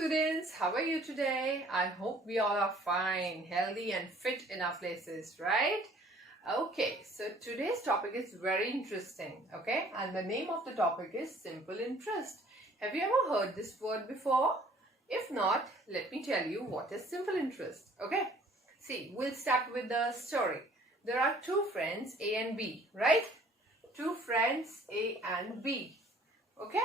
students, how are you today? I hope we all are fine, healthy and fit in our places, right? Okay, so today's topic is very interesting, okay? And the name of the topic is simple interest. Have you ever heard this word before? If not, let me tell you what is simple interest, okay? See, we'll start with the story. There are two friends, A and B, right? Two friends, A and B, okay?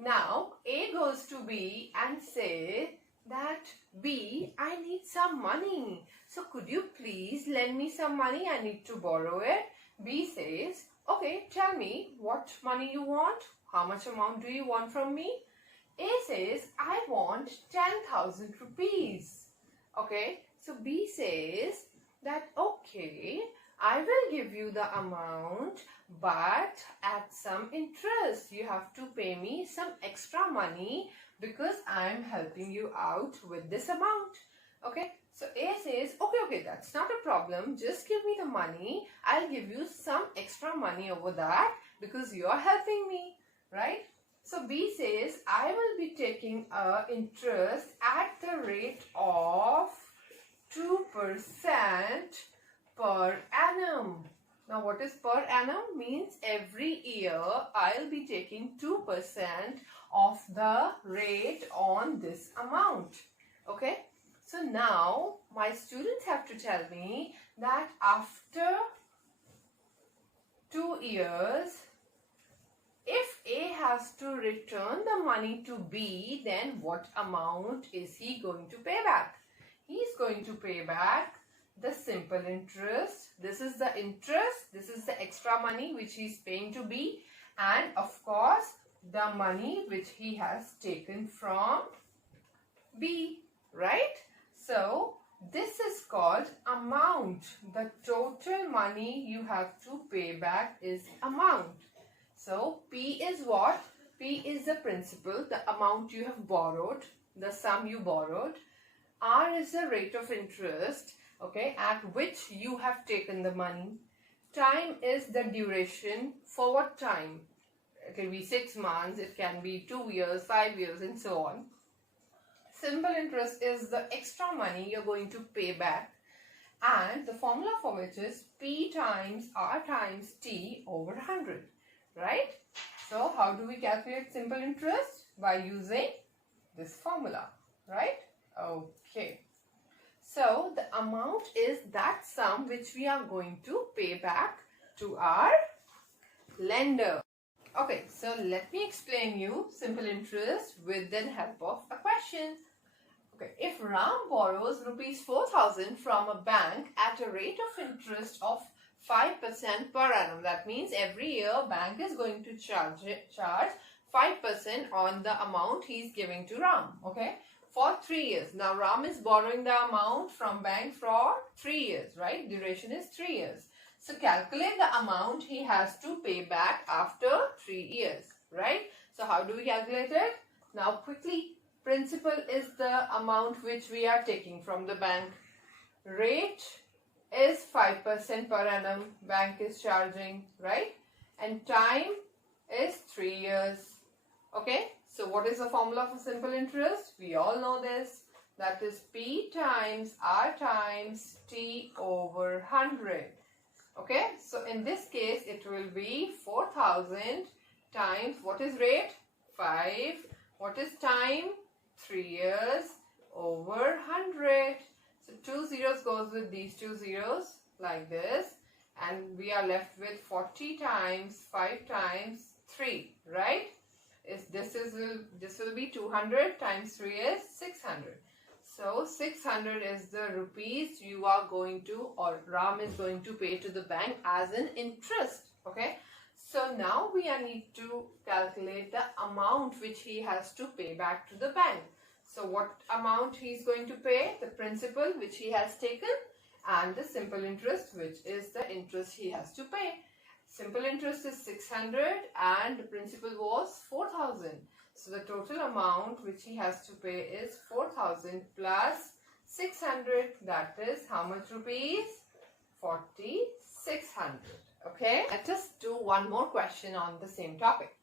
Now, A goes to B and says that, B, I need some money. So, could you please lend me some money? I need to borrow it. B says, okay, tell me what money you want. How much amount do you want from me? A says, I want 10,000 rupees. Okay, so B says that, okay, I will give you the amount, but at some interest. You have to pay me some extra money because I am helping you out with this amount. Okay, so A says, okay, that's not a problem. Just give me the money. I'll give you some extra money over that because you are helping me, right? So B says, I will be taking interest at the rate of 2% per annum. Now, what is per annum? Means every year I'll be taking 2% of the rate on this amount. Okay. So now my students have to tell me that after 2 years, if A has to return the money to B, then what amount is he going to pay back? He's going to pay back the simple interest. This is the interest. This is the extra money which he is paying to B, and of course the money which he has taken from B, right? So this is called amount. The total money you have to pay back is amount. So P is what? P is the principal, the amount you have borrowed, the sum you borrowed. R is the rate of interest, okay, at which you have taken the money. Time is the duration. For what time? It can be 6 months, it can be 2 years, 5 years, and so on. Simple interest is the extra money you're going to pay back, and the formula for which is P times R times T over 100, right? So how do we calculate simple interest? By using this formula, right? Okay. So the amount is that sum which we are going to pay back to our lender. Okay, so let me explain you simple interest with the help of a question. Okay, if Ram borrows rupees 4,000 from a bank at a rate of interest of 5% per annum, that means every year bank is going to charge 5% on the amount he is giving to Ram. Okay, for 3 years. Now Ram is borrowing the amount from bank for 3 years, right? Duration is 3 years. So calculate the amount he has to pay back after 3 years, right? So how do we calculate it? Now quickly, principal is the amount which we are taking from the bank. Rate is 5% per annum bank is charging, right? And time is 3 years. Okay, so what is the formula for simple interest? We all know this. That is P times R times T over 100. Okay, so in this case it will be 4,000 times, what is rate? 5. What is time? 3 years over 100. So 2 zeros goes with these 2 zeros like this, and we are left with 40 times 5 times 3, right? This will be 200 times 3 is 600. So 600 is the rupees you are going to, or Ram is going to pay to the bank as an interest. Okay. So now we need to calculate the amount which he has to pay back to the bank. So what amount he is going to pay? The principal which he has taken, and the simple interest which is the interest he has to pay. Simple interest is 600 and the principal was 4,000. So the total amount which he has to pay is 4,000 plus 600. That is how much rupees? 4,600. Okay. Let us do one more question on the same topic.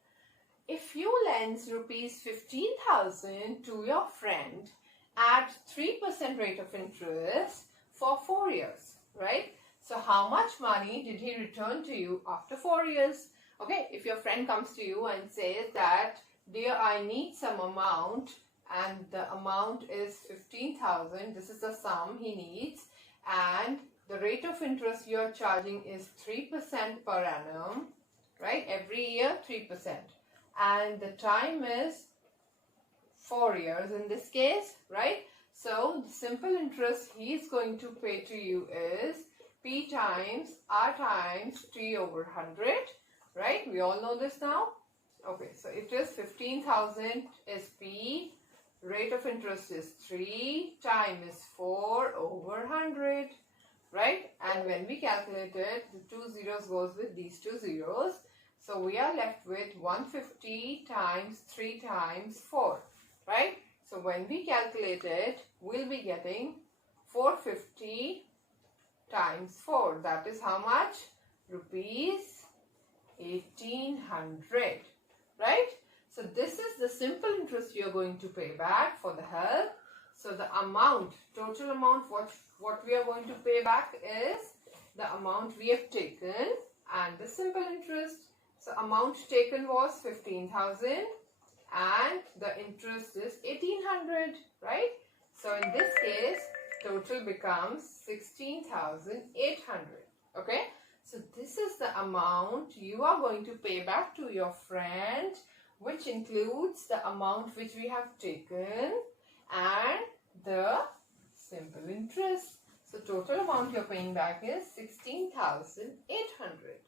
if you lend rupees 15,000 to your friend at 3% rate of interest for 4 years, right? So how much money did he return to you after 4 years? Okay, if your friend comes to you and says that, dear, I need some amount and the amount is 15,000, this is the sum he needs, and the rate of interest you are charging is 3% per annum, right? Every year 3%, and the time is 4 years in this case, right? So the simple interest he is going to pay to you is P times R times T over 100, right? We all know this now. Okay, so it is 15,000 is P, rate of interest is 3, time is 4 over 100, right? And when we calculate it, the 2 zeros goes with these 2 zeros. So we are left with 150 times 3 times 4, right? So when we calculate it, we'll be getting 450 times 4. That is how much? Rupees 1800, right? So this is the simple interest you're going to pay back for the help. So the amount, total amount, what we are going to pay back is the amount we have taken and the simple interest. So amount taken was 15,000 and the interest is 1800, right? So in this case, total becomes 16,800, okay? So this is the amount you are going to pay back to your friend, which includes the amount which we have taken and the simple interest. So total amount you're paying back is 16,800.